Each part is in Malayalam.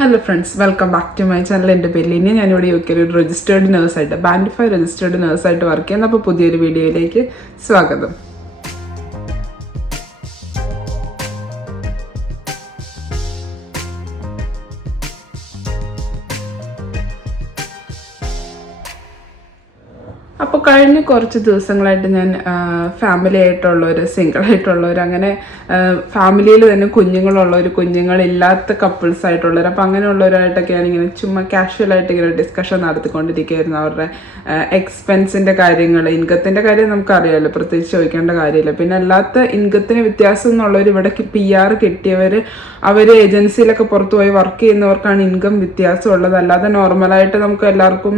Hello friends welcome back to my channel എന്റെ പേര് ലിനി. ഞാനിവിടെ യു ഒരു രജിസ്റ്റേർഡ് നേഴ്സായിട്ട് ബാൻഡിഫൈ രജിസ്റ്റേർഡ് നേഴ്സായിട്ട് വർക്ക് ചെയ്യുന്ന. അപ്പോൾ പുതിയൊരു വീഡിയോയിലേക്ക് സ്വാഗതം. കഴിഞ്ഞ കുറച്ച് ദിവസങ്ങളായിട്ട് ഞാൻ ഫാമിലി ആയിട്ടുള്ളവർ സിംഗിൾ അങ്ങനെ ഫാമിലിയിൽ തന്നെ കുഞ്ഞുങ്ങളുള്ളവർ കുഞ്ഞുങ്ങളില്ലാത്ത കപ്പിൾസ് ആയിട്ടുള്ളവർ അപ്പോൾ അങ്ങനെയുള്ളവരായിട്ടൊക്കെ ഞാനിങ്ങനെ ചുമ്മാ കാഷ്വൽ ആയിട്ട് ഇങ്ങനെ ഡിസ്കഷൻ നടത്തിക്കൊണ്ടിരിക്കുകയായിരുന്നു. അവരുടെ എക്സ്പെൻസിന്റെ കാര്യങ്ങൾ ഇൻകത്തിന്റെ കാര്യം നമുക്കറിയാമല്ലോ പ്രത്യേകിച്ച് ചോദിക്കേണ്ട കാര്യമില്ല. പിന്നെ അല്ലാത്ത ഇൻകത്തിന് വ്യത്യാസം എന്നുള്ളവർ ഇവിടെ പി ആർ കിട്ടിയവർ അവർ ഏജൻസിയിലൊക്കെ പുറത്തു പോയി വർക്ക് ചെയ്യുന്നവർക്കാണ് ഇൻകം വ്യത്യാസമുള്ളത് അല്ലാതെ നോർമലായിട്ട് നമുക്ക് എല്ലാവർക്കും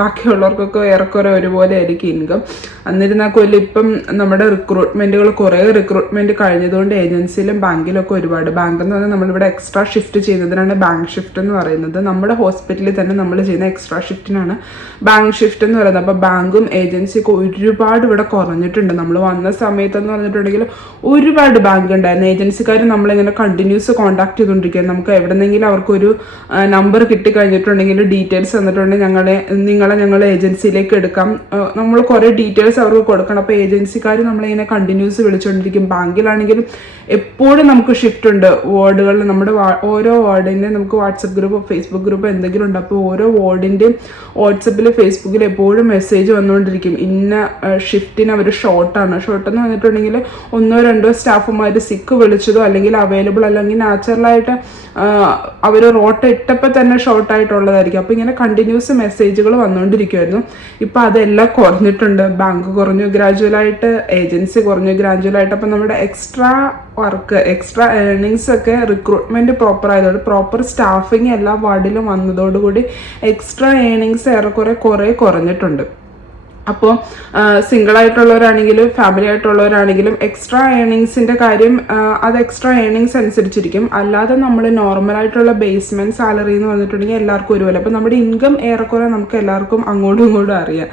ബാക്കിയുള്ളവർക്കൊക്കെ ഏറെക്കുറെ ഒരുപോലെ ആയിരിക്കും. ഇൻകം. എന്നിരുന്നാൽ പോലും ഇപ്പം നമ്മുടെ റിക്രൂട്ട്മെന്റുകൾ കുറേ റിക്രൂട്ട്മെന്റ് കഴിഞ്ഞതുകൊണ്ട് ഏജൻസിയിലും ബാങ്കിലൊക്കെ ഒരുപാട്. ബാങ്ക് എന്ന് പറഞ്ഞാൽ നമ്മളിവിടെ എക്സ്ട്രാ ഷിഫ്റ്റ് ചെയ്യുന്നതിനാണ് ബാങ്ക് ഷിഫ്റ്റ് എന്ന് പറയുന്നത്. നമ്മുടെ ഹോസ്പിറ്റലിൽ തന്നെ നമ്മൾ ചെയ്യുന്ന എക്സ്ട്രാ ഷിഫ്റ്റിനാണ് ബാങ്ക് ഷിഫ്റ്റ് എന്ന് പറയുന്നത്. അപ്പോൾ ബാങ്കും ഏജൻസിയൊക്കെ ഒരുപാട് ഇവിടെ കുറഞ്ഞിട്ടുണ്ട്. നമ്മൾ വന്ന സമയത്തെന്ന് പറഞ്ഞിട്ടുണ്ടെങ്കിൽ ഒരുപാട് ബാങ്ക് ഉണ്ടായിരുന്നു. ഏജൻസിക്കാർ നമ്മളിങ്ങനെ കണ്ടിന്യൂസ് കോൺടാക്ട് ചെയ്തുകൊണ്ടിരിക്കുക നമുക്ക് എവിടെന്നെങ്കിലും അവർക്കൊരു നമ്പർ കിട്ടിക്കഴിഞ്ഞിട്ടുണ്ടെങ്കിൽ ഡീറ്റെയിൽസ് തന്നിട്ടുണ്ടെങ്കിൽ ഞങ്ങളെ നിങ്ങളെ ഞങ്ങൾ ഏജൻസിയിലേക്ക് എടുക്കാം. നമ്മൾ കുറേ ഡീറ്റെയിൽസ് അവർക്ക് കൊടുക്കണം. അപ്പോൾ ഏജൻസിക്കാർ നമ്മളിങ്ങനെ കണ്ടിന്യൂസ് വിളിച്ചുകൊണ്ടിരിക്കും ബാങ്കിലാണെങ്കിലും എപ്പോഴും നമുക്ക് ഷിഫ്റ്റ് ഉണ്ട്. വാർഡുകളിൽ നമ്മുടെ ഓരോ വാർഡിന്റെ നമുക്ക് വാട്സപ്പ് ഗ്രൂപ്പ് ഫേസ്ബുക്ക് ഗ്രൂപ്പ് എന്തെങ്കിലും ഉണ്ട്. അപ്പോൾ ഓരോ വാർഡിന്റെയും വാട്സപ്പിൽ ഫേസ്ബുക്കിൽ എപ്പോഴും മെസ്സേജ് വന്നുകൊണ്ടിരിക്കും. ഇന്ന ഷിഫ്റ്റിന് അവർ ഷോർട്ടാണ് ഷോർട്ട് എന്ന് പറഞ്ഞിട്ടുണ്ടെങ്കിൽ ഒന്നോ രണ്ടോ സ്റ്റാഫുമാർ സിക്ക് വിളിച്ചതോ അല്ലെങ്കിൽ അവൈലബിൾ അല്ലെങ്കിൽ നാച്ചുറലായിട്ട് അവർ റോട്ട ഇട്ടപ്പോൾ തന്നെ ഷോർട്ടായിട്ടുള്ളതായിരിക്കും അപ്പോൾ ഇങ്ങനെ കണ്ടിന്യൂസ് മെസ്സേജുകൾ വന്നുകൊണ്ടിരിക്കുമായിരുന്നു ഇപ്പോൾ അതെല്ലാം കുറഞ്ഞിട്ടുണ്ട്. ബാങ്ക് കുറഞ്ഞു ഗ്രാജുവലായിട്ട് ഏജൻസി കുറഞ്ഞു ഗ്രാജുവലായിട്ട് അപ്പം നമ്മുടെ എക്സ്ട്രാ വർക്ക് എക്സ്ട്രാ ഏർണിങ്സ് ഒക്കെ റിക്രൂട്ട്മെന്റ് പ്രോപ്പർ ആയതോട് പ്രോപ്പർ സ്റ്റാഫിങ് എല്ലാ വാർഡിലും വന്നതോടുകൂടി എക്സ്ട്രാ ഏർണിങ്സ് ഏറെക്കുറെ കുറേ കുറഞ്ഞിട്ടുണ്ട്. അപ്പോൾ സിംഗിൾ ആയിട്ടുള്ളവരാണെങ്കിലും ഫാമിലി ആയിട്ടുള്ളവരാണെങ്കിലും എക്സ്ട്രാ ഏണിങ്സിന്റെ കാര്യം അത് എക്സ്ട്രാ ഏണിങ്സ് അനുസരിച്ചിരിക്കും. അല്ലാതെ നമ്മൾ നോർമൽ ആയിട്ടുള്ള ബേസ്മെന്റ് സാലറി എന്ന് പറഞ്ഞിട്ടുണ്ടെങ്കിൽ എല്ലാവർക്കും ഒരുപോലെ. അപ്പോൾ നമ്മുടെ ഇൻകം ഏറെക്കുറെ നമുക്ക് എല്ലാവർക്കും അങ്ങോട്ടും ഇങ്ങോട്ടും അറിയാം.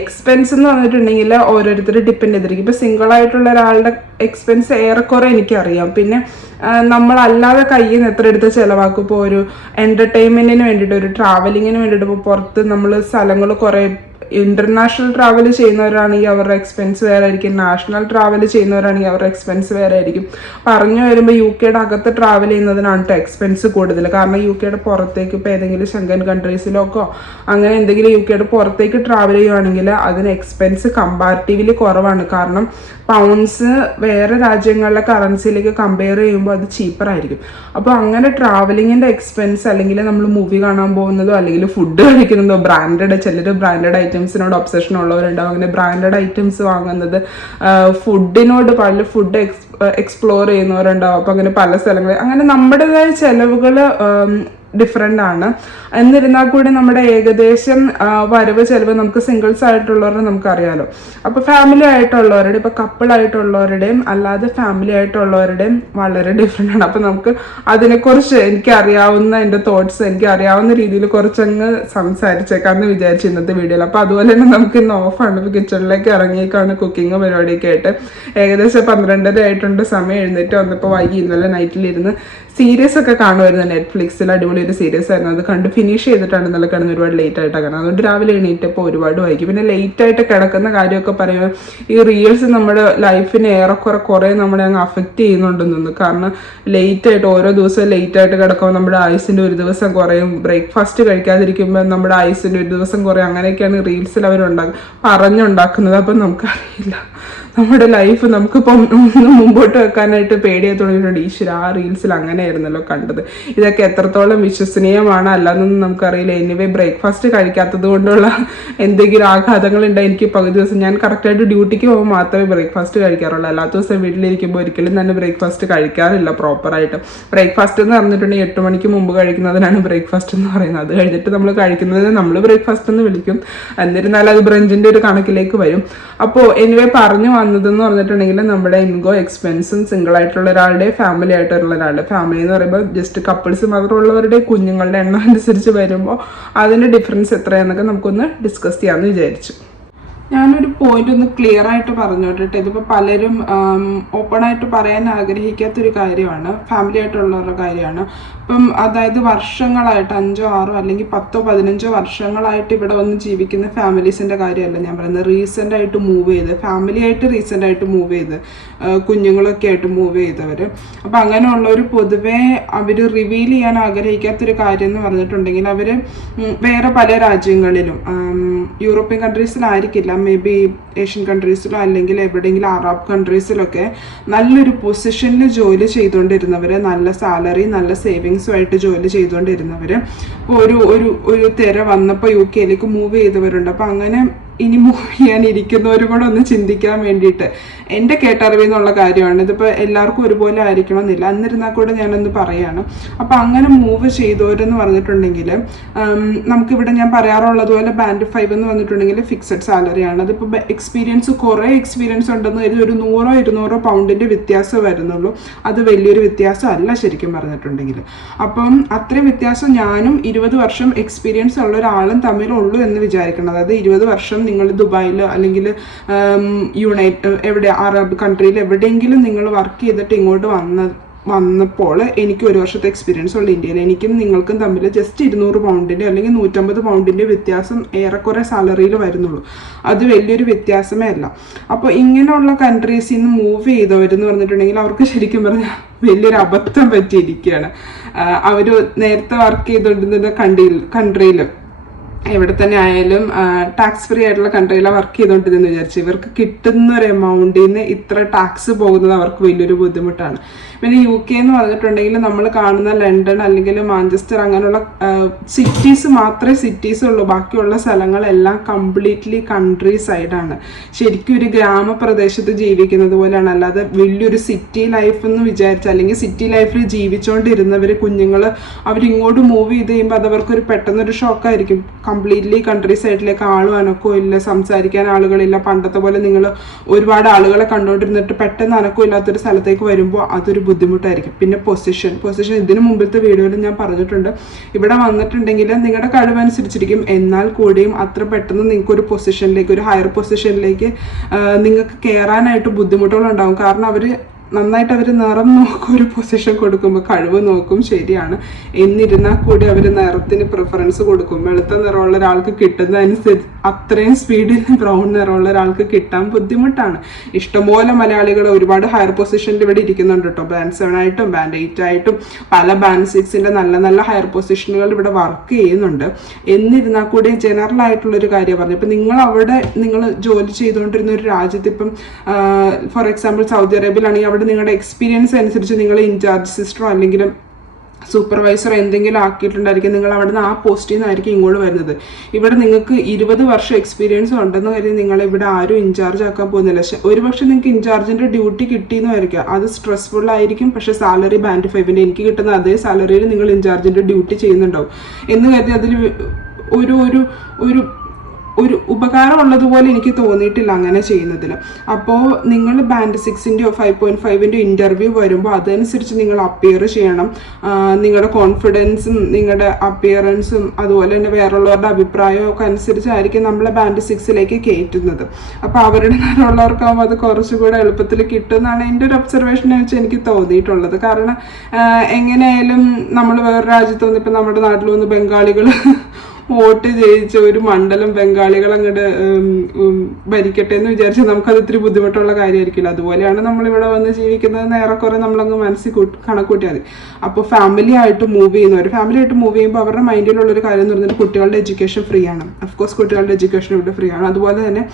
എക്സ്പെൻസ് എന്ന് പറഞ്ഞിട്ടുണ്ടെങ്കിൽ ഓരോരുത്തർ ഡിപ്പെൻഡ് ചെയ്തിരിക്കും. ഇപ്പോൾ സിംഗിൾ ആയിട്ടുള്ള ഒരാളുടെ എക്സ്പെൻസ് ഏറെക്കുറെ എനിക്കറിയാം. പിന്നെ നമ്മളല്ലാതെ കയ്യിൽ നിന്ന് എത്ര എടുത്ത് ചിലവാക്കും. ഇപ്പോൾ ഒരു എന്റർടൈൻമെന്റിന് വേണ്ടിയിട്ട് ഒരു ട്രാവലിങ്ങിന് വേണ്ടിയിട്ട് ഇപ്പോൾ പുറത്ത് നമ്മൾ സ്ഥലങ്ങൾ കുറേ ഇന്റർനാഷണൽ ട്രാവൽ ചെയ്യുന്നവരാണെങ്കിൽ അവരുടെ എക്സ്പെൻസ് വേറെ ആയിരിക്കും. നാഷണൽ ട്രാവൽ ചെയ്യുന്നവരാണെങ്കിൽ അവരുടെ എക്സ്പെൻസ് വേറെ ആയിരിക്കും. പറഞ്ഞു വരുമ്പോൾ യു കെയുടെ അകത്ത് ട്രാവൽ ചെയ്യുന്നതിനാണ് കേട്ടോ എക്സ്പെൻസ് കൂടുതൽ. കാരണം യു കെയുടെ പുറത്തേക്ക് ഇപ്പോൾ ഏതെങ്കിലും ശങ്കൻ കൺട്രീസിലൊക്കെ അങ്ങനെ എന്തെങ്കിലും യു കെയുടെ പുറത്തേക്ക് ട്രാവൽ ചെയ്യുവാണെങ്കിൽ അതിന് എക്സ്പെൻസ് കമ്പാരിറ്റീവ്ലി കുറവാണ്. കാരണം പൗണ്ട്സ് വേറെ രാജ്യങ്ങളിലെ കറൻസിയിലേക്ക് കമ്പയർ ചെയ്യുമ്പോൾ അത് ചീപ്പർ ആയിരിക്കും. അപ്പോൾ അങ്ങനെ ട്രാവലിങ്ങിന്റെ എക്സ്പെൻസ് അല്ലെങ്കിൽ നമ്മൾ മൂവി കാണാൻ പോകുന്നതോ അല്ലെങ്കിൽ ഫുഡ് കഴിക്കുന്നതോ ബ്രാൻഡഡ് ചിലർ ബ്രാൻഡഡ് ഐറ്റംസിനോട് ഒബ്സഷൻ ഉള്ളവരുണ്ടാവും. അങ്ങനെ ബ്രാൻഡഡ് ഐറ്റംസ് വാങ്ങുന്നത് ഫുഡിനോട് പല ഫുഡ് എക്സ് എക്സ്പ്ലോർ ചെയ്യുന്നവരുണ്ടാവും. അപ്പോൾ അങ്ങനെ പല സ്ഥലങ്ങളിൽ അങ്ങനെ നമ്മുടേതായ ചിലവുകൾ ഡിഫറെന്റ് ആണ്. എന്നിരുന്നാൽ കൂടി നമ്മുടെ ഏകദേശം വരവ് ചെലവ് നമുക്ക് സിംഗിൾസ് ആയിട്ടുള്ളവരുടെ നമുക്കറിയാലോ. അപ്പോൾ ഫാമിലി ആയിട്ടുള്ളവരുടെ ഇപ്പോൾ കപ്പിൾ ആയിട്ടുള്ളവരുടെയും അല്ലാതെ ഫാമിലി ആയിട്ടുള്ളവരുടെയും വളരെ ഡിഫറെന്റ് ആണ്. അപ്പോൾ നമുക്ക് അതിനെക്കുറിച്ച് എനിക്ക് അറിയാവുന്ന എന്റെ തോട്ട്സ് എനിക്ക് അറിയാവുന്ന രീതിയിൽ കുറച്ചങ്ങ് സംസാരിച്ചേക്കാമെന്ന് വിചാരിച്ചു ഇന്നത്തെ വീഡിയോയിൽ അപ്പോൾ അതുപോലെ തന്നെ നമുക്ക് ഇന്ന് ഓഫാണ് ഇപ്പോൾ കിച്ചണിലേക്ക് ഇറങ്ങിയേക്കാണ് കുക്കിംഗ് പരിപാടിയൊക്കെ ആയിട്ട്. ഏകദേശം പന്ത്രണ്ടര ആയിട്ടുണ്ട്. സമയം എഴുന്നേറ്റ് വന്നപ്പോൾ വൈകി ഇന്നലെ നൈറ്റിലിരുന്ന് സീരീസ് ഒക്കെ കാണുമായിരുന്നു നെറ്റ്ഫ്ലിക്സിൽ അടിപൊളി ഒരു സീരീസ് ആയിരുന്നു. അത് കണ്ട് ഫിനിഷ് ചെയ്തിട്ടാണ് ഇന്നലെ കിടന്ന് ഒരുപാട് ലേറ്റ് ആയിട്ട് കാണാം അതുകൊണ്ട് രാവിലെ എണീറ്റപ്പോൾ ഒരുപാട് വായിക്കും. പിന്നെ ലേറ്റ് ആയിട്ട് കിടക്കുന്ന കാര്യമൊക്കെ പറയുമ്പോൾ ഈ റീൽസ് നമ്മുടെ ലൈഫിനെ ഏറെക്കുറെ കുറേ നമ്മളെ അങ്ങ് അഫക്റ്റ് ചെയ്യുന്നുണ്ടെന്ന് കാരണം ലേറ്റ് ആയിട്ട് ഓരോ ദിവസവും ലേറ്റ് ആയിട്ട് കിടക്കുമ്പോൾ നമ്മുടെ ആയുസിന്റെ ഒരു ദിവസം കുറയും. ബ്രേക്ക്ഫാസ്റ്റ് കഴിക്കാതിരിക്കുമ്പോൾ നമ്മുടെ ആയുസിന്റെ ഒരു ദിവസം കുറയും. അങ്ങനെയൊക്കെയാണ് റീൽസിൽ അവർ ഉണ്ടാക്കുക പറഞ്ഞുണ്ടാക്കുന്നത്. അപ്പം നമുക്കറിയില്ല. നമ്മുടെ ലൈഫ് നമുക്കിപ്പം ഒന്ന് മുമ്പോട്ട് വെക്കാനായിട്ട് പേടിയെ തുടങ്ങിയിട്ടുണ്ട്. ഈശ്വര ആ റീൽസിൽ അങ്ങനെയായിരുന്നല്ലോ കണ്ടത്. ഇതൊക്കെ എത്രത്തോളം വിശ്വസനീയമാണ്. അല്ലാന്നൊന്നും നമുക്കറിയില്ല. എനിവേ ബ്രേക്ക്ഫാസ്റ്റ് കഴിക്കാത്തത് കൊണ്ടുള്ള എന്തെങ്കിലും ആഘാതങ്ങൾ ഉണ്ടായി എനിക്ക് പകുതി ദിവസം ഞാൻ കറക്റ്റായിട്ട് ഡ്യൂട്ടിക്ക് പോകുമ്പോൾ മാത്രമേ ബ്രേക്ക്ഫാസ്റ്റ് കഴിക്കാറുള്ളൂ. അല്ലാത്ത ദിവസം വീട്ടിലിരിക്കുമ്പോൾ ഒരിക്കലും തന്നെ ബ്രേക്ക്ഫാസ്റ്റ് കഴിക്കാറില്ല പ്രോപ്പറായിട്ട് ബ്രേക്ക്ഫാസ്റ്റ് എന്ന് പറഞ്ഞിട്ടുണ്ടെങ്കിൽ എട്ട് മണിക്ക് മുമ്പ് കഴിക്കുന്നതിനാണ് ബ്രേക്ക്ഫാസ്റ്റ് എന്ന് പറയുന്നത്. അത് കഴിഞ്ഞിട്ട് നമ്മൾ കഴിക്കുന്നത് നമ്മൾ ബ്രേക്ക്ഫാസ്റ്റ് എന്ന് വിളിക്കും. എന്നിരുന്നാലും അത് ബ്രഞ്ചിന്റെ ഒരു കണക്കിലേക്ക് വരും. അപ്പോൾ എനിവേ പറഞ്ഞു വന്നതെന്ന് പറഞ്ഞിട്ടുണ്ടെങ്കിൽ നമ്മുടെ ഇൻകോ എക്സ്പെൻസും സിംഗിൾ ആയിട്ടുള്ള ഒരാളുടെ ഫാമിലി ആയിട്ടുള്ള ഒരാളുടെ ഫാമിലി എന്ന് പറയുമ്പോൾ ജസ്റ്റ് കപ്പിൾസ് മാത്രമുള്ളവരുടെ കുഞ്ഞുങ്ങളുടെ എണ്ണം അനുസരിച്ച് വരുമ്പോൾ അതിന്റെ ഡിഫറൻസ് എത്രയാണെന്നൊക്കെ നമുക്കൊന്ന് ഡിസ്കസ് ചെയ്യാമെന്ന് വിചാരിച്ചു. ഞാനൊരു പോയിന്റ് ഒന്ന് ക്ലിയർ ആയിട്ട് പറഞ്ഞോട്ടെ ഇതിപ്പോൾ പലരും ഓപ്പൺ ആയിട്ട് പറയാൻ ആഗ്രഹിക്കാത്തൊരു കാര്യമാണ് ഫാമിലി ആയിട്ടുള്ളവരുടെ കാര്യമാണ്. ഇപ്പം അതായത് വർഷങ്ങളായിട്ട് അഞ്ചോ ആറോ അല്ലെങ്കിൽ പത്തോ പതിനഞ്ചോ വർഷങ്ങളായിട്ട് ഇവിടെ വന്ന് ജീവിക്കുന്ന ഫാമിലീസിന്റെ കാര്യമല്ല ഞാൻ പറയുന്നത്. റീസെന്റ് ആയിട്ട് മൂവ് ചെയ്ത് ഫാമിലി ആയിട്ട് റീസെന്റ് ആയിട്ട് മൂവ് ചെയ്ത് കുഞ്ഞുങ്ങളൊക്കെ ആയിട്ട് മൂവ് ചെയ്തവർ അപ്പം അങ്ങനെയുള്ളവർ പൊതുവേ അവർ റിവീൽ ചെയ്യാൻ ആഗ്രഹിക്കാത്തൊരു കാര്യം എന്ന് പറഞ്ഞിട്ടുണ്ടെങ്കിൽ അവർ വേറെ പല രാജ്യങ്ങളിലും യൂറോപ്യൻ കൺട്രീസിലായിരിക്കില്ല മേ ബി ഏഷ്യൻ കൺട്രീസിലോ അല്ലെങ്കിൽ എവിടെയെങ്കിലും അറബ് കൺട്രീസിലൊക്കെ നല്ലൊരു പൊസിഷനിൽ ജോലി ചെയ്തുകൊണ്ടിരുന്നവർ നല്ല സാലറി നല്ല സേവിങ്സുമായിട്ട് ജോലി ചെയ്തുകൊണ്ടിരുന്നവർ ഇപ്പോൾ ഒരു ഒരു ഒരു തിര വന്നപ്പോൾ യു കെയിലേക്ക് മൂവ് ചെയ്തവരുണ്ട്. അപ്പോൾ അങ്ങനെ ഇനി മൂവ് ചെയ്യാനിരിക്കുന്നവരും കൂടെ ഒന്ന് ചിന്തിക്കാൻ വേണ്ടിയിട്ട് എന്റെ കേട്ടറിവിൽ നിന്നുള്ള കാര്യമാണ്. ഇതിപ്പോൾ എല്ലാവർക്കും ഒരുപോലെ ആയിരിക്കണമെന്നില്ല. എന്നിരുന്നാൽ കൂടെ ഞാനൊന്ന് പറയാണ്. അപ്പോൾ അങ്ങനെ മൂവ് ചെയ്തവരെന്ന് പറഞ്ഞിട്ടുണ്ടെങ്കിൽ നമുക്കിവിടെ ഞാൻ പറയാറുള്ളതുപോലെ ബാൻഡ് ഫൈവ് എന്ന് പറഞ്ഞിട്ടുണ്ടെങ്കിൽ ഫിക്സഡ് സാലറിയാണ് അതിപ്പോൾ എക്സ്പീരിയൻസ് കുറേ എക്സ്പീരിയൻസ് ഉണ്ടെന്ന് കരുതി ഒരു നൂറോ ഇരുന്നൂറോ പൗണ്ടിന്റെ വ്യത്യാസം വരുന്നുള്ളൂ. അത് വലിയൊരു വ്യത്യാസം അല്ല ശരിക്കും പറഞ്ഞിട്ടുണ്ടെങ്കിൽ അപ്പം അത്രയും വ്യത്യാസം ഞാനും ഇരുപത് വർഷം എക്സ്പീരിയൻസ് ഉള്ള ഒരാളും തമ്മിലുള്ളൂ എന്ന് വിചാരിക്കണം. അതായത് ഇരുപത് വർഷം നിങ്ങൾ ദുബായിൽ അല്ലെങ്കിൽ യുണൈറ്റ് എവിടെ അറബ് കൺട്രിയിൽ എവിടെയെങ്കിലും നിങ്ങൾ വർക്ക് ചെയ്തിട്ട് ഇങ്ങോട്ട് വന്ന വന്നപ്പോൾ എനിക്ക് ഒരു വർഷത്തെ എക്സ്പീരിയൻസ് ഉള്ള ഇന്ത്യയിൽ. എനിക്കും നിങ്ങൾക്കും തമ്മിൽ ജസ്റ്റ് ഇരുന്നൂറ് പൗണ്ടിന്റെ അല്ലെങ്കിൽ നൂറ്റമ്പത് പൗണ്ടിന്റെ വ്യത്യാസം ഏറെക്കുറെ സാലറിയിൽ വരുന്നുള്ളൂ. അത് വലിയൊരു വ്യത്യാസമേ അല്ല. അപ്പോൾ ഇങ്ങനെയുള്ള കൺട്രീസിൽ നിന്ന് മൂവ് ചെയ്തവരെന്ന് പറഞ്ഞിട്ടുണ്ടെങ്കിൽ അവർക്ക് ശരിക്കും പറഞ്ഞാൽ വലിയൊരു അബദ്ധം പറ്റിയിരിക്കുകയാണ്. അവർ നേരത്തെ വർക്ക് ചെയ്തുകൊണ്ടിരുന്ന കൺട്രിയിൽ കൺട്രിയിൽ എവിടെ തന്നെ ആയാലും ടാക്സ് ഫ്രീ ആയിട്ടുള്ള കൺട്രിയിലാണ് വർക്ക് ചെയ്തുകൊണ്ടിരുന്നു വിചാരിച്ചു. ഇവർക്ക് കിട്ടുന്ന ഒരു എമൗണ്ടിൽ നിന്ന് ഇത്ര ടാക്സ് പോകുന്നത് അവർക്ക് വലിയൊരു ബുദ്ധിമുട്ടാണ്. പിന്നെ യു കെ എന്ന് പറഞ്ഞിട്ടുണ്ടെങ്കിൽ നമ്മൾ കാണുന്ന ലണ്ടൻ അല്ലെങ്കിൽ മാഞ്ചസ്റ്റർ അങ്ങനെയുള്ള സിറ്റീസ് മാത്രമേ സിറ്റീസ് ഉള്ളൂ. ബാക്കിയുള്ള സ്ഥലങ്ങളെല്ലാം കംപ്ലീറ്റ്ലി കൺട്രി സൈഡാണ് ശരിക്കും ഒരു ഗ്രാമപ്രദേശത്ത് ജീവിക്കുന്നത് പോലെയാണ്. അല്ലാതെ വലിയൊരു സിറ്റി ലൈഫ് എന്ന് വിചാരിച്ച അല്ലെങ്കിൽ സിറ്റി ലൈഫിൽ ജീവിച്ചുകൊണ്ടിരുന്നവർ കുഞ്ഞുങ്ങൾ അവരിങ്ങോട്ട് മൂവ് ചെയ്ത് കഴിയുമ്പോൾ അത് അവർക്കൊരു പെട്ടെന്നൊരു ഷോക്കായിരിക്കും കംപ്ലീറ്റ്ലി കൺട്രി സൈഡിലേക്ക് ആളും അനക്കവും ഇല്ല സംസാരിക്കാൻ ആളുകളില്ല. പണ്ടത്തെ പോലെ നിങ്ങൾ ഒരുപാട് ആളുകളെ കണ്ടുകൊണ്ടിരുന്നിട്ട് പെട്ടെന്ന് അനക്കം ഇല്ലാത്തൊരു സ്ഥലത്തേക്ക് വരുമ്പോൾ അതൊരു ബുദ്ധിമുട്ടായിരിക്കും. പിന്നെ പൊസിഷൻ പൊസിഷൻ ഇതിനു മുമ്പത്തെ വീഡിയോയിൽ ഞാൻ പറഞ്ഞിട്ടുണ്ട്. ഇവിടെ വന്നിട്ടുണ്ടെങ്കിൽ നിങ്ങളുടെ കഴിവനുസരിച്ചിരിക്കും. എന്നാൽ കൂടിയും അത്ര പെട്ടെന്ന് നിങ്ങൾക്ക് ഒരു പൊസിഷനിലേക്ക് ഒരു ഹയർ പൊസിഷനിലേക്ക് നിങ്ങൾക്ക് കയറാനായിട്ട് ബുദ്ധിമുട്ടുകളുണ്ടാവും. കാരണം അവർ നന്നായിട്ട് അവർ നിറം നോക്കും ഒരു പൊസിഷൻ കൊടുക്കുമ്പോൾ കഴിവ് നോക്കും ശരിയാണ്. എന്നിരുന്നാൽ കൂടി അവർ നിറത്തിന് പ്രിഫറൻസ് കൊടുക്കും വെളുത്ത നിറമുള്ള ഒരാൾക്ക് കിട്ടുന്നതനുസരിച്ച് അത്രയും സ്പീഡിൽ ബ്രൗൺ നിറമുള്ള ഒരാൾക്ക് കിട്ടാൻ ബുദ്ധിമുട്ടാണ്. ഇഷ്ടംപോലെ മലയാളികൾ ഒരുപാട് ഹയർ പൊസിഷനിൽ ഇവിടെ ഇരിക്കുന്നുണ്ട് കേട്ടോ ബാൻഡ് സെവൻ ആയിട്ടും ബാൻഡ് എയ്റ്റ് ആയിട്ടും പല ബാൻഡ് സിക്സിന്റെ നല്ല നല്ല ഹയർ പൊസിഷനുകൾ ഇവിടെ വർക്ക് ചെയ്യുന്നുണ്ട്. എന്നിരുന്നാൽ കൂടി ജനറൽ ആയിട്ടുള്ള ഒരു കാര്യം പറഞ്ഞു. ഇപ്പം നിങ്ങൾ അവിടെ നിങ്ങൾ ജോലി ചെയ്തുകൊണ്ടിരുന്ന ഒരു രാജ്യത്ത് ഇപ്പം ഫോർ എക്സാമ്പിൾ സൗദി അറേബ്യയിലാണെങ്കിൽ നിങ്ങളുടെ എക്സ്പീരിയൻസ് അനുസരിച്ച് നിങ്ങൾ ഇൻചാർജ് സിസ്റ്ററോ അല്ലെങ്കിൽ സൂപ്പർവൈസർ എന്തെങ്കിലും ആക്കിയിട്ടുണ്ടായിരിക്കും. നിങ്ങൾ അവിടെ നിന്ന് ആ പോസ്റ്റിൽ നിന്നായിരിക്കും ഇങ്ങോട്ട് വരുന്നത്. ഇവിടെ നിങ്ങൾക്ക് ഇരുപത് വർഷം എക്സ്പീരിയൻസ് ഉണ്ടെന്ന് കരുതി നിങ്ങൾ ഇവിടെ ആരും ഇൻചാർജ് ആക്കാൻ പോകുന്നില്ല. പക്ഷെ ഒരുപക്ഷെ നിങ്ങൾക്ക് ഇൻചാർജിന്റെ ഡ്യൂട്ടി കിട്ടിയെന്ന് വരയ്ക്കുക അത് സ്ട്രെസ്ഫുൾ ആയിരിക്കും. പക്ഷേ സാലറി ബാൻഡ് ഫൈവിന്റെ എനിക്ക് കിട്ടുന്ന അതേ സാലറിയിൽ നിങ്ങൾ ഇൻചാർജിന്റെ ഡ്യൂട്ടി ചെയ്യുന്നുണ്ടാവും. എന്ന് കരുതി അതിൽ ഒരു ഒരു ഒരു ഒരു ഉപകാരം ഉള്ളതുപോലെ എനിക്ക് തോന്നിയിട്ടില്ല അങ്ങനെ ചെയ്യുന്നതിൽ അപ്പോൾ നിങ്ങൾ ബാൻഡ് സിക്സിന്റെയോ ഫൈവ് പോയിന്റ് ഫൈവിന്റെ ഇന്റർവ്യൂ വരുമ്പോൾ അതനുസരിച്ച് നിങ്ങൾ അപ്പിയർ ചെയ്യണം. നിങ്ങളുടെ കോൺഫിഡൻസും നിങ്ങളുടെ അപ്പിയറൻസും അതുപോലെ തന്നെ വേറുള്ളവരുടെ അഭിപ്രായവും ഒക്കെ അനുസരിച്ചായിരിക്കും നമ്മളെ ബാൻഡ് സിക്സിലേക്ക് കയറ്റുന്നത് അപ്പോൾ അവരുടെ നിലമുള്ളവർക്കാകുമ്പോൾ അത് കുറച്ചുകൂടെ എളുപ്പത്തിൽ കിട്ടും എന്നാണ് എന്റെ ഒരു ഒബ്സർവേഷൻ വെച്ച് എനിക്ക് തോന്നിയിട്ടുള്ളത്. കാരണം എങ്ങനെയായാലും നമ്മൾ വേറെ രാജ്യത്ത് വന്ന് ഇപ്പം നമ്മുടെ നാട്ടിൽ വന്ന് ബംഗാളികൾ വോട്ട് ജയിച്ച ഒരു മണ്ഡലം ബംഗാളികൾ അങ്ങോട്ട് ഭരിക്കട്ടെ എന്ന് വിചാരിച്ചാൽ നമുക്കത് ഇത്തിരി ബുദ്ധിമുട്ടുള്ള കാര്യമായിരിക്കില്ല. അതുപോലെയാണ് നമ്മൾ ഇവിടെ വന്ന് ജീവിക്കുന്നത് ഏറെക്കുറെ നമ്മളങ്ങ് മനസ്സിൽ കൂട്ടി കണക്കൂട്ടിയാൽ മതി. അപ്പോൾ ഫാമിലി ആയിട്ട് മൂവ് ചെയ്യുന്നവർ ഫാമിലി ആയിട്ട് മൂവ് ചെയ്യുമ്പോൾ അവരുടെ മൈൻഡിലുള്ള ഒരു കാര്യം എന്ന് പറഞ്ഞാൽ കുട്ടികളുടെ എഡ്യൂക്കേഷൻ ഫ്രീ ആണ്. അഫ്കോഴ്സ് കുട്ടികളുടെ എഡ്യൂക്കേഷൻ ഇവിടെ ഫ്രീ ആണ്. അതുപോലെ തന്നെ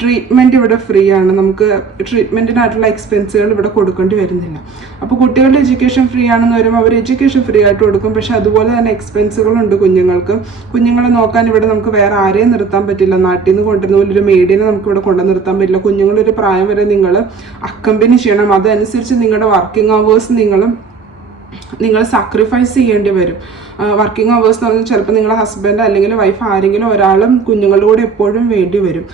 ട്രീറ്റ്മെന്റ് ഇവിടെ ഫ്രീ ആണ്. നമുക്ക് ട്രീറ്റ്മെന്റിനായിട്ടുള്ള എക്സ്പെൻസുകൾ ഇവിടെ കൊടുക്കേണ്ടി വരുന്നില്ല. അപ്പോൾ കുട്ടികളുടെ എഡ്യൂക്കേഷൻ ഫ്രീ ആണെന്ന് വരുമ്പോൾ അവർ എഡ്യൂക്കേഷൻ ഫ്രീ ആയിട്ട് കൊടുക്കും. പക്ഷെ അതുപോലെ തന്നെ എക്സ്പെൻസുകളുണ്ട് കുഞ്ഞുങ്ങൾക്ക്. കുഞ്ഞുങ്ങളെ നോക്കാൻ ഇവിടെ നമുക്ക് വേറെ ആരെയും നിർത്താൻ പറ്റില്ല. നാട്ടിൽ നിന്ന് കൊണ്ടുവരുന്ന പോലെ ഒരു മേഡിനെ നമുക്ക് ഇവിടെ കൊണ്ടു നിർത്താൻ പറ്റില്ല. കുഞ്ഞുങ്ങളൊരു പ്രായം വരെ നിങ്ങൾ അക്കമ്പനി ചെയ്യണം. അതനുസരിച്ച് നിങ്ങളുടെ വർക്കിംഗ് അവേഴ്സ് നിങ്ങൾ നിങ്ങൾ സാക്രിഫൈസ് ചെയ്യേണ്ടി വരും. വർക്കിംഗ് അവേഴ്സ് എന്ന് പറഞ്ഞാൽ ചിലപ്പോൾ നിങ്ങളുടെ ഹസ്ബൻഡ് അല്ലെങ്കിൽ വൈഫ് ആരെങ്കിലും ഒരാളും കുഞ്ഞുങ്ങളുടെ കൂടെ എപ്പോഴും വേണ്ടി വരും.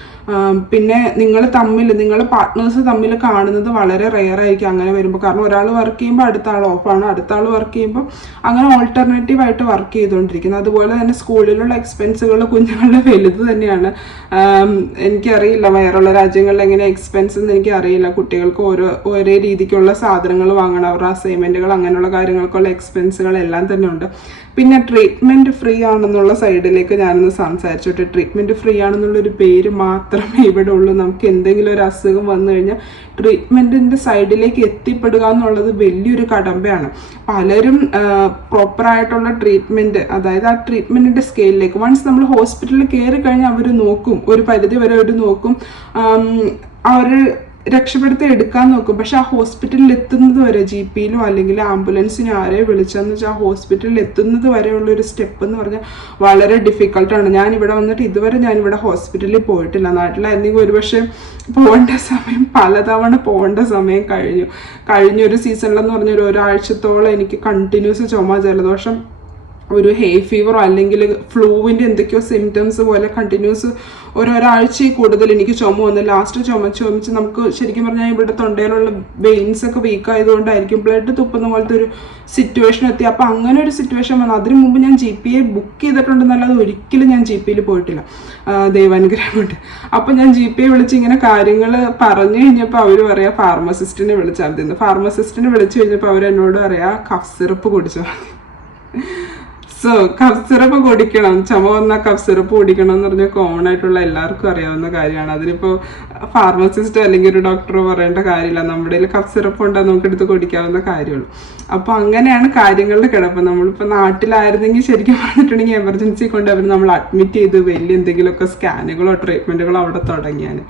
പിന്നെ നിങ്ങൾ തമ്മിൽ നിങ്ങൾ പാർട്ട്നേഴ്സ് തമ്മിൽ കാണുന്നത് വളരെ റെയർ ആയിരിക്കും അങ്ങനെ വരുമ്പോൾ കാരണം ഒരാൾ വർക്ക് ചെയ്യുമ്പോൾ അടുത്ത ആൾ ഓഫാണ് അടുത്ത ആൾ വർക്ക് ചെയ്യുമ്പോൾ അങ്ങനെ ഓൾട്ടർനേറ്റീവ് ആയിട്ട് വർക്ക് ചെയ്തുകൊണ്ടിരിക്കുന്നത് അതുപോലെ തന്നെ സ്കൂളിലുള്ള എക്സ്പെൻസുകൾ കുഞ്ഞുങ്ങളുടെ വലുത് തന്നെയാണ്. എനിക്കറിയില്ല വേറെയുള്ള രാജ്യങ്ങളിൽ എങ്ങനെ എക്സ്പെൻസ് എന്ന് എനിക്കറിയില്ല. കുട്ടികൾക്ക് ഓരോ ഒരേ രീതിക്കുള്ള സാധനങ്ങൾ വാങ്ങണം. അവരുടെ അസൈൻമെന്റുകൾ അങ്ങനെയുള്ള കാര്യങ്ങൾക്കുള്ള എക്സ്പെൻസുകൾ എല്ലാം തന്നെ ഉണ്ട്. പിന്നെ ട്രീറ്റ്മെന്റ് ഫ്രീ ആണെന്നുള്ള സൈഡിലേക്ക് ഞാനൊന്ന് സംസാരിച്ചോട്ടെ. ട്രീറ്റ്മെന്റ് ഫ്രീ ആണെന്നുള്ളൊരു പേര് മാത്രമേ ഇവിടെ ഉള്ളൂ. നമുക്ക് എന്തെങ്കിലും ഒരു അസുഖം വന്നു കഴിഞ്ഞാൽ ട്രീറ്റ്മെന്റിന്റെ സൈഡിലേക്ക് എത്തിപ്പെടുക എന്നുള്ളത് വലിയൊരു കടമ്പയാണ്. പലരും പ്രോപ്പറായിട്ടുള്ള ട്രീറ്റ്മെന്റ് അതായത് ആ ട്രീറ്റ്മെന്റിന്റെ സ്കെയിലിലേക്ക് വൺസ് നമ്മൾ ഹോസ്പിറ്റലിൽ കയറി കഴിഞ്ഞാൽ അവർ നോക്കും. ഒരു പരിധി വരെ അവർ നോക്കും. അവർ രക്ഷപ്പെടുത്തി എടുക്കാൻ നോക്കും. പക്ഷെ ആ ഹോസ്പിറ്റലിൽ എത്തുന്നത് വരെ ജി പിയിലോ അല്ലെങ്കിൽ ആംബുലൻസിനോ ആരെ വിളിച്ചെന്ന് വെച്ചാൽ ഹോസ്പിറ്റലിൽ എത്തുന്നത് വരെയുള്ള ഒരു സ്റ്റെപ്പ് എന്ന് പറഞ്ഞാൽ വളരെ ഡിഫിക്കൽട്ടാണ് ഞാൻ ഇവിടെ വന്നിട്ട് ഇതുവരെ ഞാൻ ഇവിടെ ഹോസ്പിറ്റലിൽ പോയിട്ടില്ല. നാട്ടിലായിരുന്നെങ്കിൽ ഒരുപക്ഷെ പോകേണ്ട സമയം പലതവണ പോകേണ്ട സമയം കഴിഞ്ഞു. കഴിഞ്ഞ ഒരു സീസണിലെന്ന് പറഞ്ഞ ഒരു ഒരാഴ്ചത്തോളം എനിക്ക് കണ്ടിന്യൂസ് ചുമ ജലദോഷം ഒരു ഹേ ഫീവറോ അല്ലെങ്കിൽ ഫ്ലൂവിന്റെ എന്തൊക്കെയോ സിംറ്റംസ് പോലെ കണ്ടിന്യൂസ് ഒരൊരാഴ്ചയിൽ കൂടുതൽ എനിക്ക് ചുമ വന്ന്. ലാസ്റ്റ് ചുമ ചുമച്ച് നമുക്ക് ശരിക്കും പറഞ്ഞാൽ ഇവിടെ തൊണ്ടയിലുള്ള വെയിൻസ് ഒക്കെ വീക്ക് ആയതുകൊണ്ടായിരിക്കും ബ്ലഡ് തുപ്പുന്ന പോലത്തെ ഒരു സിറ്റുവേഷൻ എത്തി. അപ്പോൾ അങ്ങനെ ഒരു സിറ്റുവേഷൻ വന്നു. അതിനു മുമ്പ് ഞാൻ ജി പി എ ബുക്ക് ചെയ്തിട്ടുണ്ടെന്നല്ലാതെ ഒരിക്കലും ഞാൻ ജി പിയിൽ പോയിട്ടില്ല. ദൈവാനുഗ്രഹം കൊണ്ട് അപ്പോൾ ഞാൻ ജി പി എ വിളിച്ച് ഇങ്ങനെ കാര്യങ്ങൾ പറഞ്ഞു കഴിഞ്ഞപ്പോൾ അവർ പറയാ ഫാർമസിസ്റ്റിനെ വിളിച്ചാൽ മതി ഫാർമസിസ്റ്റിനെ വിളിച്ചു കഴിഞ്ഞപ്പോൾ അവർ എന്നോട് പറയാ കഫ് സിറപ്പ് കുടിച്ചോ. സോ കഫ് സിറപ്പ് കുടിക്കണം. ചുമ വന്ന കഫ് സിറപ്പ് കുടിക്കണം എന്ന് പറഞ്ഞാൽ കോമൺ ആയിട്ടുള്ള എല്ലാവർക്കും അറിയാവുന്ന കാര്യമാണ്. അതിനിപ്പോൾ ഫാർമസിസ്റ്റോ അല്ലെങ്കിൽ ഒരു ഡോക്ടറോ പറയേണ്ട കാര്യമില്ല. നമ്മുടെ കയ്യിൽ കഫ് സിറപ്പ് ഉണ്ടെങ്കിൽ നമുക്ക് എടുത്ത് കുടിക്കാവുന്ന കാര്യമുള്ളൂ. അപ്പോൾ അങ്ങനെയാണ് കാര്യങ്ങളുടെ കിടപ്പ്. നമ്മളിപ്പോൾ നാട്ടിലായിരുന്നെങ്കിൽ ശരിക്കും പറഞ്ഞിട്ടുണ്ടെങ്കിൽ എമർജൻസി കൊണ്ട് അവർ നമ്മൾ അഡ്മിറ്റ് ചെയ്ത് വലിയ എന്തെങ്കിലുമൊക്കെ സ്കാനുകളോ ട്രീറ്റ്മെന്റുകളോ അവിടെ തുടങ്ങിയാൽ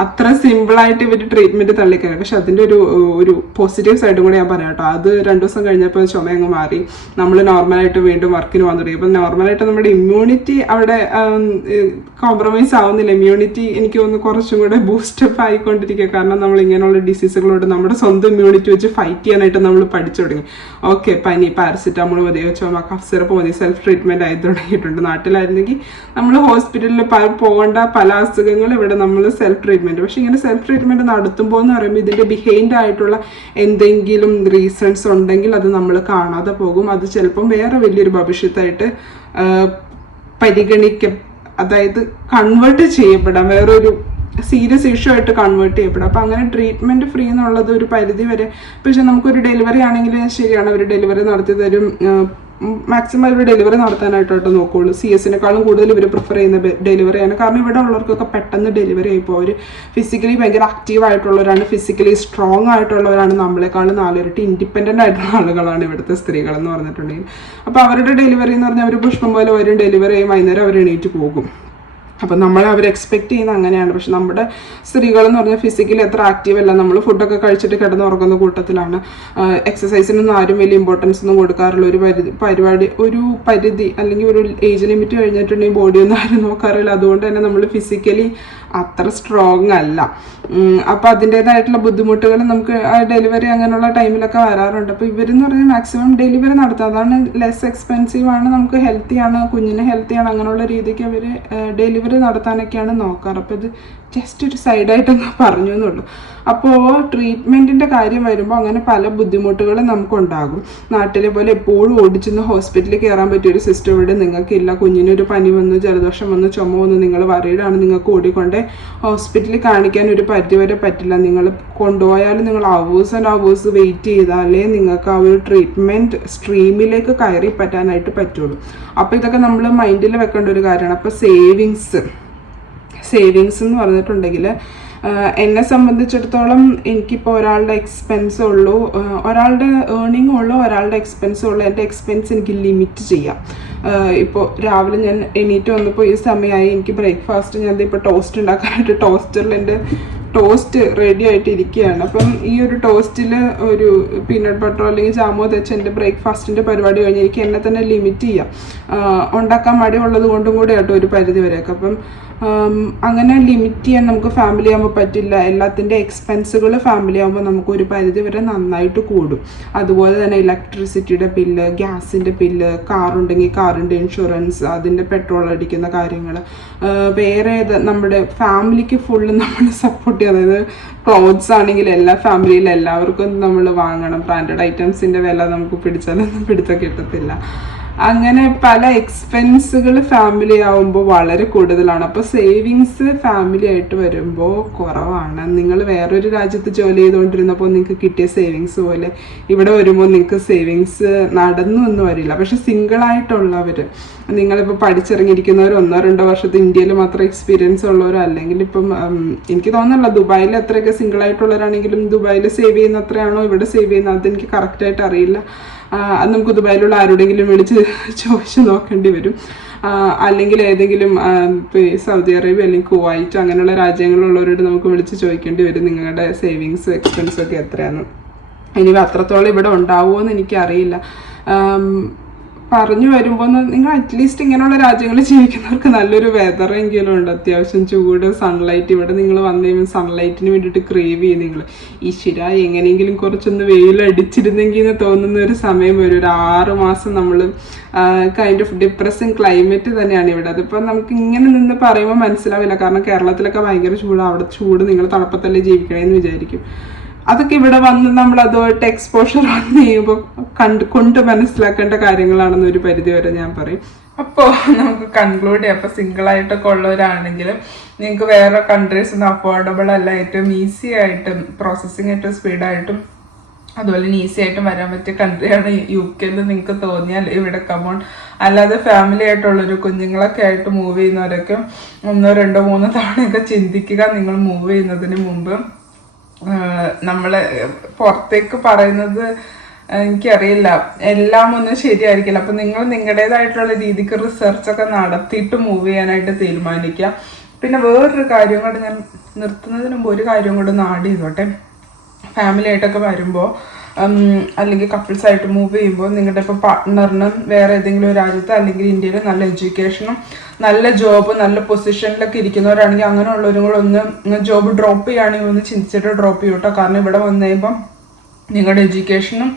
അത്ര സിമ്പിളായിട്ട് ഇവർ ട്രീറ്റ്മെന്റ് തള്ളിക്കയറി പക്ഷെ അതിന്റെ ഒരു ഒരു പോസിറ്റീവ് സൈഡ് കൂടെ ഞാൻ പറയാം കേട്ടോ. അത് രണ്ട് ദിവസം കഴിഞ്ഞപ്പോൾ ചുമ അങ്ങ് മാറി. നമ്മൾ നോർമലായിട്ട് വീണ്ടും വർക്കിന് പോകാൻ തുടങ്ങി. അപ്പം നോർമലായിട്ട് നമ്മുടെ ഇമ്മ്യൂണിറ്റി അവിടെ കോംപ്രമൈസ് ആവുന്നില്ല. ഇമ്മ്യൂണിറ്റി എനിക്ക് ഒന്ന് കുറച്ചും കൂടെ ബൂസ്റ്റപ്പ് ആയിക്കൊണ്ടിരിക്കുക. കാരണം നമ്മൾ ഇങ്ങനെയുള്ള ഡിസീസുകളോട് നമ്മുടെ സ്വന്തം ഇമ്മ്യൂണിറ്റി വെച്ച് ഫൈറ്റ് ചെയ്യാനായിട്ട് നമ്മൾ പഠിച്ചു തുടങ്ങി. ഓക്കെ പനി പാരസിറ്റാമോൾ മതി. ചുമ കഫ് സിറപ്പ് മതി. സെൽഫ് ട്രീറ്റ്മെന്റ് ആയി തുടങ്ങിയിട്ടുണ്ട് നാട്ടിലായിരുന്നെങ്കിൽ നമ്മൾ ഹോസ്പിറ്റലിൽ പോകേണ്ട പല അസുഖങ്ങൾ ഇവിടെ നമ്മൾ സെൽഫ് ട്രീറ്റ്മെന്റ് പക്ഷേ ഇങ്ങനെ സെൽഫ് ട്രീറ്റ്മെന്റ് നടത്തുമ്പോൾ എന്ന് പറയുമ്പോൾ ഇതിന്റെ ബിഹൈൻഡ് ആയിട്ടുള്ള എന്തെങ്കിലും റീസൺസ് ഉണ്ടെങ്കിൽ അത് നമ്മൾ കാണാതെ പോകും. അത് ചിലപ്പം വേറെ വലിയൊരു ഭവിഷ്യത്തായിട്ട് പരിഗണിക്ക അതായത് കൺവേർട്ട് ചെയ്യപ്പെടാം. വേറൊരു സീരിയസ് ഇഷ്യൂ ആയിട്ട് കൺവേർട്ട് ചെയ്യപ്പെടും. അപ്പം അങ്ങനെ ട്രീറ്റ്മെന്റ് ഫ്രീ എന്നുള്ളത് ഒരു പരിധി വരെ പക്ഷെ നമുക്കൊരു ഡെലിവറി ആണെങ്കിൽ ശരിയാണ്. അവർ ഡെലിവറി നടത്തി തരും മാക്സിമം ഇവർ ഡെലിവറി നടത്താനായിട്ടോ നോക്കുള്ളൂ. സി എസിനെക്കാളും കൂടുതൽ ഇവർ പ്രിഫർ ചെയ്യുന്ന ഡെലിവറി ആണ്. കാരണം ഇവിടെ ഉള്ളവർക്കൊക്കെ പെട്ടെന്ന് ഡെലിവറി ആയിപ്പോൾ അവർ ഫിസിക്കലി ഭയങ്കര ആക്റ്റീവ് ആയിട്ടുള്ളവരാണ്. ഫിസിക്കലി സ്ട്രോങ് ആയിട്ടുള്ളവരാണ്. നമ്മളെക്കാളും നാലിരട്ടി ഇൻഡിപെൻഡന്റ് ആയിട്ടുള്ള ആളുകളാണ് ഇവിടുത്തെ സ്ത്രീകൾ എന്ന് പറഞ്ഞിട്ടുണ്ടെങ്കിൽ. അപ്പോൾ അവരുടെ ഡെലിവറി എന്ന് പറഞ്ഞാൽ അവർ പുഷ്പം പോലെ വരും. ഡെലിവറി ചെയ്യും വൈകുന്നേരം അവർ എണീറ്റ് പോകും. അപ്പം നമ്മൾ അവർ എക്സ്പെക്ട് ചെയ്യുന്ന അങ്ങനെയാണ്. പക്ഷെ നമ്മുടെ സ്ത്രീകൾ എന്ന് പറഞ്ഞാൽ ഫിസിക്കലി അത്ര ആക്റ്റീവ് അല്ല. നമ്മൾ ഫുഡൊക്കെ കഴിച്ചിട്ട് കിടന്ന് ഉറങ്ങുന്ന കൂട്ടത്തിലാണ്. എക്സസൈസിനൊന്നും ആരും വലിയ ഇമ്പോർട്ടൻസ് ഒന്നും കൊടുക്കാറില്ല. ഒരു പരിധി പരിപാടി ഒരു പരിധി അല്ലെങ്കിൽ ഒരു ഏജ് ലിമിറ്റ് കഴിഞ്ഞിട്ടുണ്ടെങ്കിൽ ബോഡി ഒന്നും ആരും നോക്കാറില്ല. അതുകൊണ്ട് തന്നെ നമ്മൾ ഫിസിക്കലി അത്ര സ്ട്രോങ് അല്ല. അപ്പോൾ അതിന്റേതായിട്ടുള്ള ബുദ്ധിമുട്ടുകൾ നമുക്ക് ഡെലിവറി അങ്ങനെയുള്ള ടൈമിലൊക്കെ വരാറുണ്ട്. അപ്പോൾ ഇവരെന്ന് പറഞ്ഞാൽ മാക്സിമം ഡെലിവറി നടത്തുക. അതാണ് ലെസ് എക്സ്പെൻസീവ് ആണ് നമുക്ക് ഹെൽത്തി ആണ് കുഞ്ഞിന് ഹെൽത്തി ആണ് അങ്ങനെയുള്ള രീതിക്ക് അവർ ഡെലിവറി നടത്താനൊക്കെയാണ് നോക്കാറ്. അപ്പോൾ ഇത് ജസ്റ്റ് ഒരു സൈഡായിട്ടൊന്ന് പറഞ്ഞു എന്നുള്ളൂ അപ്പോൾ ട്രീറ്റ്മെന്റിന്റെ കാര്യം വരുമ്പോൾ അങ്ങനെ പല ബുദ്ധിമുട്ടുകളും നമുക്കുണ്ടാകും. നാട്ടിലെ പോലെ എപ്പോഴും ഓടിച്ചെന്ന് ഹോസ്പിറ്റലിൽ കയറാൻ പറ്റിയ ഒരു സിസ്റ്റം ഇവിടെ നിങ്ങൾക്കില്ല. കുഞ്ഞിനൊരു പനി വന്നു ജലദോഷം വന്നു ചുമ വന്നു നിങ്ങൾ വറീഡാണ് നിങ്ങൾക്ക് ഓടിക്കൊണ്ട് ഹോസ്പിറ്റലിൽ കാണിക്കാൻ ഒരു പരിധി വരെ പറ്റില്ല. നിങ്ങൾ കൊണ്ടുപോയാലും നിങ്ങൾ അവേഴ്സ് ആൻഡ് അവേഴ്സ് വെയിറ്റ് ചെയ്താലേ നിങ്ങൾക്ക് ആ ഒരു ട്രീറ്റ്മെന്റ് സ്ട്രീമിലേക്ക് കയറി പറ്റാനായിട്ട് പറ്റുള്ളൂ. അപ്പോൾ ഇതൊക്കെ നമ്മൾ മൈൻഡിൽ വെക്കേണ്ട ഒരു കാര്യമാണ്. അപ്പോൾ സേവിങ്സ് സേവിങ്സ് എന്ന് പറഞ്ഞിട്ടുണ്ടെങ്കിൽ എന്നെ സംബന്ധിച്ചിടത്തോളം എനിക്കിപ്പോൾ ഒരാളുടെ എക്സ്പെൻസ് ഉള്ളൂ. ഒരാളുടെ ഏർണിംഗ് ഉള്ളൂ ഒരാളുടെ എക്സ്പെൻസ് ഉള്ളൂ. എന്റെ എക്സ്പെൻസ് എനിക്ക് ലിമിറ്റ് ചെയ്യാം. ഇപ്പോൾ രാവിലെ ഞാൻ എണീറ്റ് വന്നപ്പോൾ ഈ സമയമായി എനിക്ക് ബ്രേക്ക്ഫാസ്റ്റ് ഞാൻ ഇപ്പോൾ ടോസ്റ്റ് ഉണ്ടാക്കാനായിട്ട് ടോസ്റ്ററിൽ എന്റെ ടോസ്റ്റ് റെഡി ആയിട്ട് ഇരിക്കുകയാണ് അപ്പം ഈ ഒരു ടോസ്റ്റിൽ ഒരു പീനട്ട് ബട്ടറോ അല്ലെങ്കിൽ ജാമോ തെച്ച് എന്റെ ബ്രേക്ക്ഫാസ്റ്റിന്റെ പരിപാടി കഴിഞ്ഞ് എനിക്ക് എന്നെ തന്നെ ലിമിറ്റ് ചെയ്യാം. ഉണ്ടാക്കാൻ മടിയുള്ളത് കൊണ്ടും കൂടെ ആട്ടോ ഒരു പരിധി വരെയൊക്കെ. അപ്പം അങ്ങനെ ലിമിറ്റ് ചെയ്യാൻ നമുക്ക് ഫാമിലി ആകുമ്പോൾ പറ്റില്ല. എല്ലാത്തിന്റെ എക്സ്പെൻസുകൾ ഫാമിലി ആകുമ്പോൾ നമുക്ക് ഒരു പരിധി വരെ നന്നായിട്ട് കൂടും. അതുപോലെ തന്നെ ഇലക്ട്രിസിറ്റിയുടെ ബില്ല് ഗ്യാസിന്റെ ബില്ല് കാറുണ്ടെങ്കിൽ കാറിന്റെ ഇൻഷുറൻസ് അതിന്റെ പെട്രോൾ അടിക്കുന്ന കാര്യങ്ങൾ വേറെ നമ്മുടെ ഫാമിലിക്ക് ഫുള്ള് നമ്മൾ സപ്പോർട്ട് ചെയ്യുക. അതായത് ക്ലോത്ത്സ് ആണെങ്കിൽ എല്ലാ ഫാമിലിയിലും എല്ലാവർക്കും നമ്മൾ വാങ്ങണം. ബ്രാൻഡഡ് ഐറ്റംസിന്റെ വില നമുക്ക് പിടിച്ചാലൊന്നും പിടുത്തം കിട്ടത്തില്ല. അങ്ങനെ പല എക്സ്പെൻസുകൾ ഫാമിലി ആവുമ്പോൾ വളരെ കൂടുതലാണ്. അപ്പോൾ സേവിങ്സ് ഫാമിലി ആയിട്ട് വരുമ്പോൾ കുറവാണ്. നിങ്ങൾ വേറൊരു രാജ്യത്ത് ജോലി ചെയ്തുകൊണ്ടിരുന്നപ്പോൾ നിങ്ങൾക്ക് കിട്ടിയ സേവിങ്സ് പോലെ ഇവിടെ വരുമ്പോൾ നിങ്ങൾക്ക് സേവിങ്സ് നടന്നു ഒന്നും വരില്ല. പക്ഷെ സിംഗിളായിട്ടുള്ളവർ നിങ്ങളിപ്പോൾ പഠിച്ചിറങ്ങിയിരിക്കുന്നവർ ഒന്നോ രണ്ടോ വർഷത്തെ ഇന്ത്യയിൽ മാത്രം എക്സ്പീരിയൻസ് ഉള്ളവരോ അല്ലെങ്കിൽ ഇപ്പം എനിക്ക് തോന്നുന്നില്ല ദുബായിൽ അത്രയൊക്കെ സിംഗിളായിട്ടുള്ളവരാണെങ്കിലും ദുബായിൽ സേവ് ചെയ്യുന്ന അത്രയാണോ ഇവിടെ സേവ് ചെയ്യുന്നത് അതെനിക്ക് കറക്റ്റായിട്ട് അറിയില്ല. നമുക്ക് ദുബായിലുള്ള ആരോടെങ്കിലും വിളിച്ച് ചോദിച്ച് നോക്കേണ്ടി വരും. അല്ലെങ്കിൽ ഏതെങ്കിലും സൗദി അറേബ്യ അല്ലെങ്കിൽ കുവൈറ്റ് അങ്ങനെയുള്ള രാജ്യങ്ങളിലുള്ളവരോട് നമുക്ക് വിളിച്ച് ചോദിക്കേണ്ടി വരും നിങ്ങളുടെ സേവിങ്സ് എക്സ്പെൻസ് ഒക്കെ എത്രയാണ് ഇനി അത്രത്തോളം ഇവിടെ ഉണ്ടാവുമോ എന്ന് എനിക്കറിയില്ല പറഞ്ഞു വരുമ്പോൾ നിങ്ങൾ അറ്റ്ലീസ്റ്റ് ഇങ്ങനെയുള്ള രാജ്യങ്ങളിൽ ജീവിക്കുന്നവർക്ക് നല്ലൊരു വെതറെങ്കിലും ഉണ്ട്. അത്യാവശ്യം ചൂട് സൺലൈറ്റ് ഇവിടെ നിങ്ങൾ വന്നു കഴിയുമ്പോൾ സൺലൈറ്റിന് വേണ്ടിയിട്ട് ക്രേവ് ചെയ്യും നിങ്ങൾ ഈശ്വര എങ്ങനെയെങ്കിലും കുറച്ചൊന്ന് വെയിലടിച്ചിരുന്നെങ്കിൽ എന്ന് തോന്നുന്ന ഒരു സമയം വരും. ഒരു ആറ് മാസം നമ്മൾ കൈൻഡ് ഓഫ് ഡിപ്രസിങ് ക്ലൈമറ്റ് തന്നെയാണ് ഇവിടെ. അതിപ്പോൾ നമുക്ക് ഇങ്ങനെ നിന്ന് പറയുമ്പോൾ മനസ്സിലാവില്ല. കാരണം കേരളത്തിലൊക്കെ ഭയങ്കര ചൂടാണ് അവിടെ ചൂട് നിങ്ങൾ തണുപ്പത്തല്ലേ ജീവിക്കണേന്ന് വിചാരിക്കും. അതൊക്കെ ഇവിടെ വന്ന് നമ്മൾ അതുമായിട്ട് എക്സ്പോഷർ വന്ന് കഴിയുമ്പോൾ കണ്ട് കൊണ്ട് മനസ്സിലാക്കേണ്ട കാര്യങ്ങളാണെന്ന് ഒരു പരിധി വരെ ഞാൻ പറയും. അപ്പോൾ നമുക്ക് കൺക്ലൂഡ് ചെയ്യാം. അപ്പോൾ സിംഗിൾ ആയിട്ടൊക്കെ ഉള്ളവരാണെങ്കിലും നിങ്ങൾക്ക് വേറെ കൺട്രീസ് ഒന്നും അഫോർഡബിൾ അല്ല. ഏറ്റവും ഈസി ആയിട്ടും പ്രോസസ്സിങ് ഏറ്റവും സ്പീഡായിട്ടും അതുപോലെ ഈസി ആയിട്ട് വരാൻ പറ്റിയ കൺട്രിയാണ് യു കെ എന്ന് നിങ്ങൾക്ക് തോന്നിയാൽ ഇവിടെ കമോൺ അല്ലാതെ ഫാമിലി ആയിട്ടുള്ളൊരു കുഞ്ഞുങ്ങളൊക്കെ ആയിട്ട് മൂവ് ചെയ്യുന്നവരൊക്കെ ഒന്നോ രണ്ടോ മൂന്നോ തവണയൊക്കെ ചിന്തിക്കുക നിങ്ങൾ മൂവ് ചെയ്യുന്നതിന് മുമ്പ്. നമ്മൾ പുറത്തേക്ക് പറയുന്നത് എനിക്കറിയില്ല. എല്ലാം ഒന്നും ശരിയായിരിക്കില്ല. അപ്പം നിങ്ങൾ നിങ്ങളുടേതായിട്ടുള്ള രീതിക്ക് റിസർച്ച് ഒക്കെ നടത്തിയിട്ട് മൂവ് ചെയ്യാനായിട്ട് തീരുമാനിക്കുക. പിന്നെ വേറൊരു കാര്യം കൂടെ ഞാൻ നിർത്തുന്നതിന് മുമ്പ് ഒരു കാര്യം കൂടെ ഒന്ന് ആഡ് ചെയ്തോട്ടെ. ഫാമിലി ആയിട്ടൊക്കെ വരുമ്പോൾ അല്ലെങ്കിൽ കപ്പിൾസ് ആയിട്ട് മൂവ് ചെയ്യുമ്പോൾ നിങ്ങളുടെ ഇപ്പോൾ പാർട്ട്ണറിനും വേറെ ഏതെങ്കിലും രാജ്യത്ത് അല്ലെങ്കിൽ ഇന്ത്യയിൽ നല്ല എഡ്യൂക്കേഷനും നല്ല ജോബ് നല്ല പൊസിഷനിലൊക്കെ ഇരിക്കുന്നവരാണെങ്കിൽ അങ്ങനെയുള്ളവരും കൂടെ ഒന്ന് ജോബ് ഡ്രോപ്പ് ചെയ്യുകയാണെങ്കിൽ ഒന്ന് ചിന്തിച്ചിട്ട് ഡ്രോപ്പ് ചെയ്യൂട്ടോ കാരണം ഇവിടെ വന്നു കഴിയുമ്പം നിങ്ങളുടെ എഡ്യൂക്കേഷനും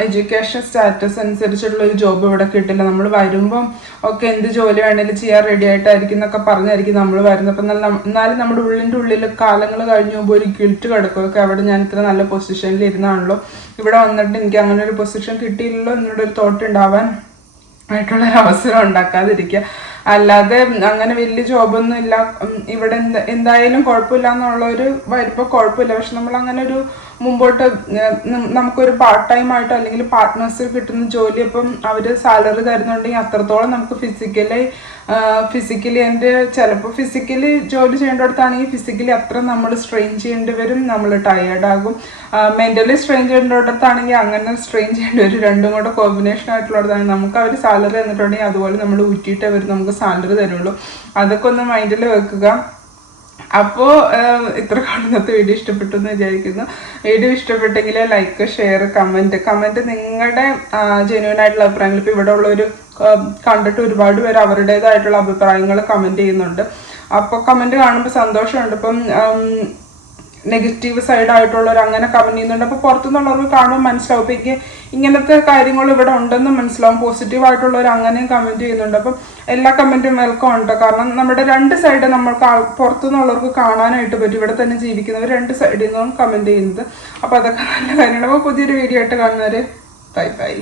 എഡ്യൂക്കേഷൻ സ്റ്റാറ്റസ് അനുസരിച്ചുള്ള ഒരു ജോബ് ഇവിടെ കിട്ടില്ല. നമ്മൾ വരുമ്പം ഒക്കെ എന്ത് ജോലി വേണേലും ചെയ്യാൻ റെഡി ആയിട്ടായിരിക്കും എന്നൊക്കെ പറഞ്ഞായിരിക്കും നമ്മൾ വരുന്നത്. അപ്പം നല്ല എന്നാലും നമ്മുടെ ഉള്ളിന്റെ ഉള്ളിൽ കാലങ്ങൾ കഴിഞ്ഞു പോകുമ്പോൾ ഒരു ഗിൽറ്റ് കിടക്കും. ഒക്കെ അവിടെ ഞാൻ ഇത്ര നല്ല പൊസിഷനിൽ ഇരുന്നാണല്ലോ. ഇവിടെ വന്നിട്ട് എനിക്ക് അങ്ങനെ ഒരു പൊസിഷൻ കിട്ടിയില്ലല്ലോ എന്നോട് ഒരു തോട്ട് ഉണ്ടാവാൻ ആയിട്ടുള്ള അവസരം ഉണ്ടാക്കാതിരിക്കുക. അല്ലാതെ അങ്ങനെ വലിയ ജോബൊന്നും ഇല്ല. ഇവിടെ എന്ത- എന്തായാലും കുഴപ്പമില്ല എന്നുള്ള ഒരു വരുമ്പോൾ കുഴപ്പമില്ല. പക്ഷെ നമ്മൾ അങ്ങനെ ഒരു മുമ്പോട്ട് നമുക്കൊരു പാർട്ട് ടൈം ആയിട്ട് അല്ലെങ്കിൽ പാർട്ട്നേഴ്സ് കിട്ടുന്ന ജോലി അപ്പം അവർ സാലറി തരുന്നുണ്ടെങ്കിൽ അത്രത്തോളം നമുക്ക് ഫിസിക്കലി ഫിസിക്കലി എന്റെ ചിലപ്പോൾ ഫിസിക്കലി ജോലി ചെയ്യേണ്ടിടത്താണെങ്കിൽ ഫിസിക്കലി അത്ര നമ്മൾ സ്ട്രെയിൻ ചെയ്യേണ്ടി വരും. നമ്മൾ ടയേർഡാകും മെന്റലി സ്ട്രെയിൻ ചെയ്യേണ്ടിടത്താണെങ്കിൽ അങ്ങനെ സ്ട്രെയിൻ ചെയ്യേണ്ടി വരും. രണ്ടും കൂടെ കോമ്പിനേഷൻ ആയിട്ടുള്ളതാണ് നമുക്ക് അവർ സാലറി തന്നിട്ടുണ്ടെങ്കിൽ അതുപോലെ നമ്മൾ ഊറ്റിയിട്ട് അവർ നമുക്ക് സാലറി തരുള്ളൂ. അതൊക്കെ ഒന്ന് മൈൻഡിൽ വെക്കുക. അപ്പോൾ ഇത്ര കാണുന്നത്തെ വീഡിയോ ഇഷ്ടപ്പെട്ടു എന്ന് വിചാരിക്കുന്നു. വീഡിയോ ഇഷ്ടപ്പെട്ടെങ്കിൽ ലൈക്ക് ഷെയർ കമന്റ് കമന്റ് നിങ്ങളുടെ ജെന്യൂൻ ആയിട്ടുള്ള അഭിപ്രായങ്ങൾ. ഇപ്പോൾ ഇവിടെ ഉള്ളൊരു കണ്ടിട്ട് ഒരുപാട് പേര് അവരുടേതായിട്ടുള്ള അഭിപ്രായങ്ങൾ കമന്റ് ചെയ്യുന്നുണ്ട്. അപ്പോൾ കമന്റ് കാണുമ്പോൾ സന്തോഷമുണ്ട്. ഇപ്പം നെഗറ്റീവ് സൈഡ് ആയിട്ടുള്ളവർ അങ്ങനെ കമന്റ് ചെയ്യുന്നുണ്ട്. അപ്പോൾ പുറത്തുനിന്നുള്ളവർക്ക് കാണുമ്പോൾ മനസ്സിലാവും. ഇപ്പൊ എനിക്ക് ഇങ്ങനത്തെ കാര്യങ്ങൾ ഇവിടെ ഉണ്ടെന്ന് മനസ്സിലാവും. പോസിറ്റീവ് ആയിട്ടുള്ളവർ അങ്ങനെയും കമന്റ് ചെയ്യുന്നുണ്ട്. അപ്പം എല്ലാ കമന്റും വെൽക്കം ഉണ്ട് കാരണം നമ്മുടെ രണ്ട് സൈഡ് നമ്മൾക്ക് പുറത്തുനിന്നുള്ളവർക്ക് കാണാനായിട്ട് പറ്റും. ഇവിടെ തന്നെ ജീവിക്കുന്നവർ രണ്ട് സൈഡിൽ നിന്നും കമന്റ് ചെയ്യുന്നത്. അപ്പോൾ അതൊക്കെ നല്ല കാര്യമാണ് അപ്പോൾ പുതിയൊരു വീഡിയോ ആയിട്ട് കാണുന്നവര് ബൈ ബൈ